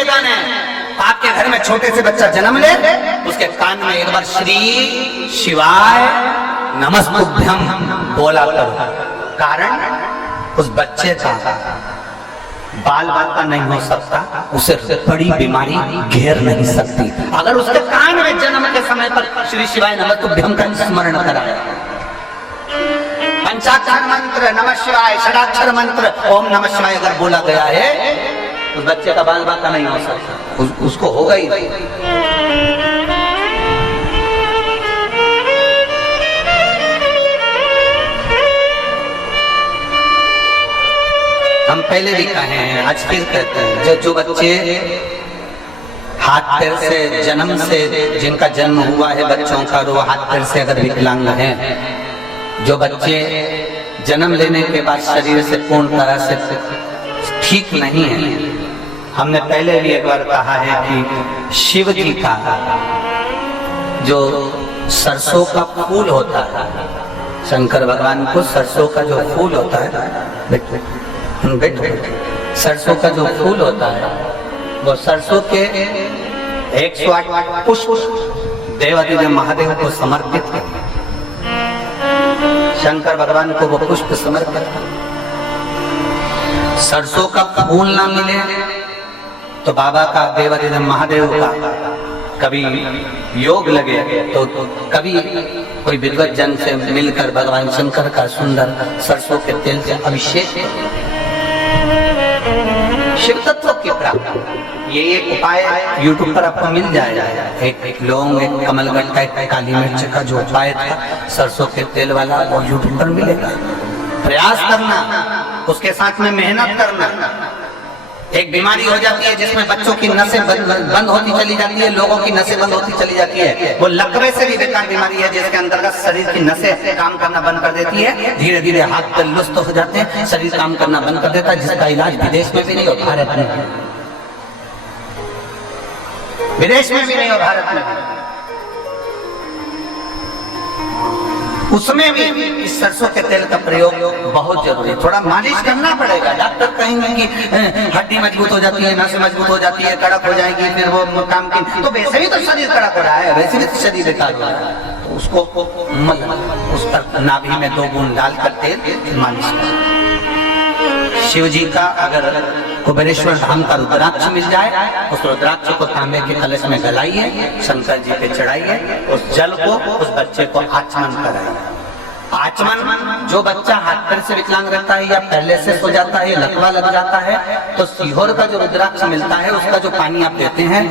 वेदा ने, आपके घर में छोटे से बच्चा जन्म ले, उसके कान में एक बार श्री शिवाय नमस्तुभ्यम बोला करो। कारण उस बच्चे का बाल बाल नहीं हो सकता, उसे बड़ी बीमारी घेर नहीं सकती अगर उसके कान में जन्म के समय पर श्री शिवाय नमस्तुभ्यम का स्मरण कराया। पंचाक्षर मंत्र नमः शिवाय, षडाक्षर मंत्र ओम नमः शिवाय अगर बोला गया है, उस बच्चे का बाल बाल नहीं हो सकता, उसको होगा ही नहीं। हम पहले भी कहे हैं, आज फिर कहते हैं, जो बच्चे हाथ पैर से जन्म से, जिनका जन्म हुआ है बच्चों का, वो हाथ पैर से अगर विकलांग हैं, जो बच्चे जन्म लेने के बाद शरीर से पूर्ण तरह से ठीक नहीं है, हमने पहले भी एक बार कहा है कि शिव जी का जो सरसों का फूल होता है, शंकर भगवान को सरसों का जो फूल होता है, सरसों का जो फूल होता है, वो सरसों के 108 पुष्प देवादिदेव महादेव को समर्पित है। शंकर भगवान को वो पुष्प समर्पित है। सरसों का फूल ना मिले तो बाबा का, देवादिदेव महादेव का कभी योग लगे तो कभी कोई विद्वत जन से मिलकर भगवान शंकर का सुंदर सरसों के तेल से अभिषेक, शिव तत्व की प्राप्ति। ये एक उपाय YouTube पर आपको मिल जाएगा, एक लौंग, एक कमलगट्टा, एक काली मिर्च का जो उपाय था सरसों के तेल वाला, वो YouTube पर मिलेगा। प्रयास करना, उसके साथ में मेहनत करना। एक बीमारी हो जाती है जिसमें बच्चों की नसें बंद होती चली जाती है, लोगों की नसें बंद होती चली जाती है, वो लकवे से भी बेकार बीमारी है, जिसके अंतर्गत शरीर की नसें काम करना बंद कर देती है, धीरे धीरे हाथ पैर लुस्त हो जाते हैं, शरीर काम करना बंद कर देता है, जिसका इलाज विदेश में भी नहीं हो, भारत में, विदेश में भी नहीं हो, भारत में भी। उसमें भी इस सरसों के तेल का प्रयोग बहुत जरूरी है। थोड़ा मालिश करना पड़ेगा, डॉक्टर कहेंगे कि हड्डी मजबूत हो जाती है, नसें मजबूत हो जाती है, कड़क हो जाएगी, फिर वो काम की, तो वैसे भी तो शरीर कड़क हो रहा है, वैसे भी तो शरीर बेकार हो रहा है, तो उसको उस पर नाभि में 2 बूंद डालकर तेल मालिश करें। शिव जी का अगर कुबेरेश्वर धाम का रुद्राक्ष मिल जाए, उस रुद्राक्ष को तांबे के कलश में गलाइए, शंकर जी पे चढ़ाइए, उस जल को उस बच्चे को आचमन कराइए। आचमन, जो बच्चा हाथ पैर से विकलांग रहता है या पहले से हो जाता है, लकवा लग जाता है, तो सीहोर का जो रुद्राक्ष मिलता है, उसका जो पानी आप देते हैं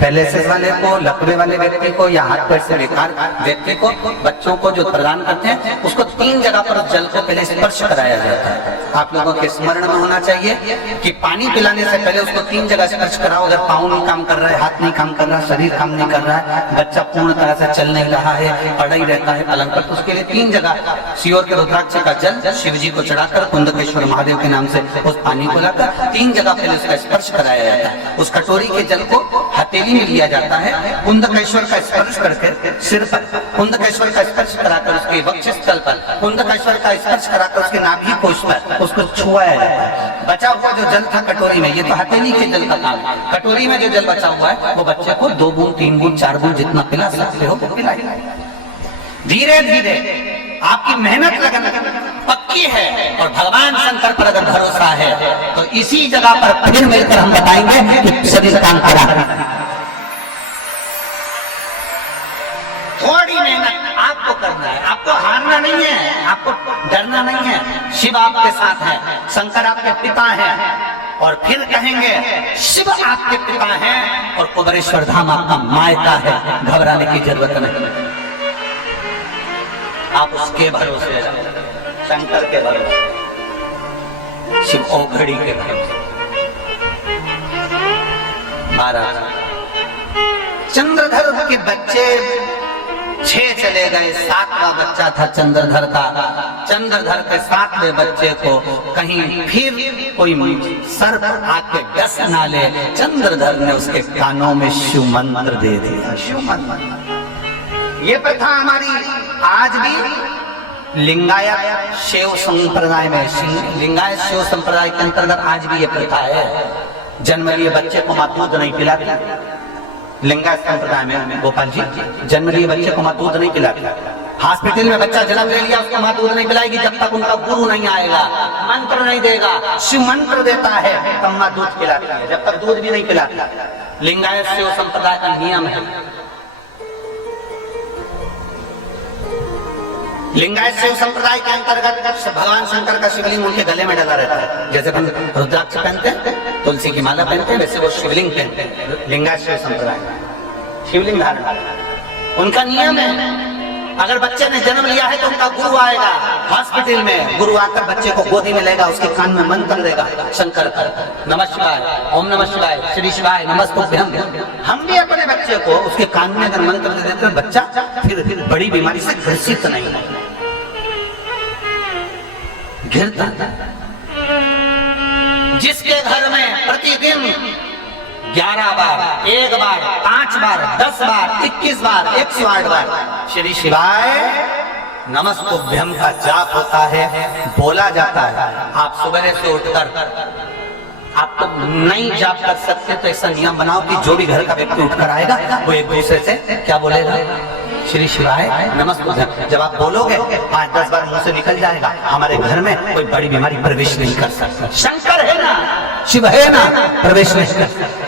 पहले से वाले को, लकवे वाले व्यक्ति को या हाथ पैर से बेकार व्यक्ति को, बच्चों को जो प्रदान करते हैं, उसको 3 जगह पर जल को पहले स्पर्श कराया जाता है। आप लोगों के स्मरण में होना चाहिए कि पानी पिलाने से पहले उसको 3 जगह स्पर्श कराओ। अगर पाँव नहीं काम कर रहा है, हाथ नहीं काम कर रहा है, शरीर काम नहीं कर रहा है, बच्चा पूर्ण तरह से चल नहीं रहा है, पड़ा ही रहता है पलंग पर, तो उसके लिए 3 जगह सीहोर के रुद्राक्ष का जल शिव जी को चढ़ाकर कुंदकेश्वर महादेव के नाम से उस पानी को लाकर 3 जगह पहले उसका स्पर्श कराया जाता है। उस कटोरी के जल को हथेली में लिया जाता है, कुंदकेश्वर का स्पर्श करके सिर पर, कुंदकेश्वर का स्पर्श कराकर उसके वक्षस्थल पर, कुंदकेश्वर का स्पर्श कराकर उसके नाभि कोश पर उसको छुआया जाता है। बचा हुआ जो जल था कटोरी में, ये तो हथेली के जल का काम, कटोरी में जो जल बचा हुआ है वो बच्चे को 2 बूंद 3 बूंद 4 बूंद जितना पिला सकते हो वो पिलाइए। धीरे धीरे आपकी मेहनत लगन पक्की है और भगवान शंकर पर अगर भरोसा है तो इसी जगह पर फिर मिलकर हम बताएंगे कि शरीर काम करा। थोड़ी मेहनत आपको करना है, आपको हारना नहीं है, आपको डरना नहीं है। शिव आपके साथ है, शंकर आपके पिता हैं, और फिर कहेंगे शिव आपके पिता हैं और कुबेरेश्वर धाम आपका मायका है, घबराने की जरूरत नहीं। आप उसके भरोसे, शंकर के भरोसे, शिव ओखड़ी के भरोसे। महाराज चंद्रधर के बच्चे 6 चले गए, 7वां बच्चा था चंद्रधर का। चंद्रधर के 7वें बच्चे को कहीं फिर कोई सर्प आके डस ना ले, चंद्रधर ने उसके कानों में शिव मंत्र दे दिया। शिव मंत्र, ये प्रथा हमारी आज भी लिंगायत शिव संप्रदाय में, लिंगायत शिव संप्रदाय के अंतर्गत आज भी ये प्रथा है। जन्म लिए बच्चे को माँ दूध नहीं पिलाती, लिंगायत संप्रदाय में गोपाल जी जन्म लिए बच्चे को माँ दूध नहीं पिलाती। हॉस्पिटल में बच्चा जन्म ले लिया, उसको माँ दूध नहीं पिलाएगी जब तक उनका गुरु नहीं आएगा, मंत्र नहीं देगा, शिव मंत्र देता है तब माँ दूध पिलाती है, जब तक दूध भी नहीं पिलाती। लिंगायत शिव संप्रदाय का नियम है। लिंगायत शिव संप्रदाय के अंतर्गत भगवान शंकर का शिवलिंग उनके गले में डला रहता है। जैसे अपन रुद्राक्ष पहनते हैं, तुलसी की माला पहनते हैं, वैसे वो शिवलिंग पहनते हैं। लिंगायत शिव संप्रदाय शिवलिंग धारण उनका नियम है। अगर बच्चे ने जन्म लिया है तो उनका गुरु आएगा हॉस्पिटल में, गुरु आकर बच्चे को गोदी में लेगा, उसके कान में मंत्र देगा शंकर का, नमः शिवाय, ओम नमः शिवाय, श्री शिवाय नमस्तुभ्यम। हम भी अपने बच्चे को उसके कान में अगर मंत्र दे देते हैं, बच्चा फिर बड़ी बीमारी से ग्रसित नहीं घिरता। जिसके घर में प्रतिदिन 11 बार, 1 बार, 5 बार, 10 बार, 21 बार, 108 बार श्री शिवाय नमस्तुभ्यम का जाप होता है, बोला जाता है, आप सुबह से उठकर आप तो नहीं जाप कर सकते तो ऐसा नियम बनाओ कि जो भी घर का व्यक्ति उठकर आएगा वो एक दूसरे से क्या बोलेगा, श्री शिवाय नमस्तुभ्यम। जब आप बोलोगे 5-10 बार मुंह से निकल जाएगा, हमारे घर में कोई बड़ी बीमारी प्रवेश नहीं कर सकती। शंकर है ना, शिव है ना, प्रवेश नहीं कर सकता।